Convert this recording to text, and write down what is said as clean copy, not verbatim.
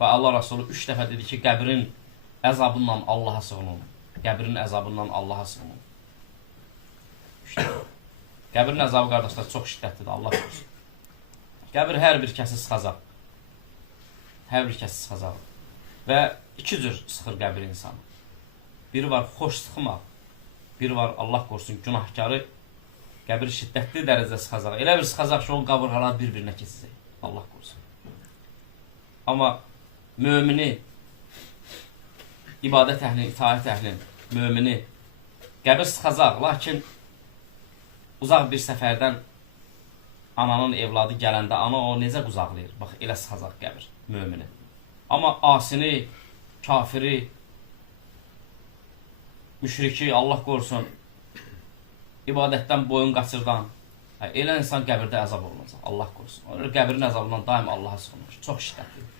Və Allah Rasulü 3 dəfə dedi ki, qəbrin əzabından Allaha sığının. Qəbrin əzabından Allaha sığının. Qəbrin əzabı, qardaşlar, çox şiddətlidir, Allah korusun. Qəbir hər bir kəsi sıxacaq. Hər bir kəsi sıxacaq. Və 2 cür sıxır qəbir insanı. Biri var xoş sıxmaq, biri var Allah korusun günahkarı qəbir şiddətli dərəcədə sıxacaq. Elə bir sıxacaq ki, onun qabırğaları bir-birinə keçəcək. Allah korusun. Amma mömini, ibadət əhlini, itaət əhlini, mömini qəbir sıxacaq, lakin uzaq bir səfərdən ananın evladı gələndə ana o necə quzaqlayır? Bax, elə sıxacaq qəbir mömini. Amma asini, kafiri, müşriki, Allah qorusun, ibadətdən boyun qaçırdan, elə insan qəbirdə əzab olunacaq, Allah qorusun. Qəbirin əzabından daim Allaha sığınır. Çox şiddətlidir.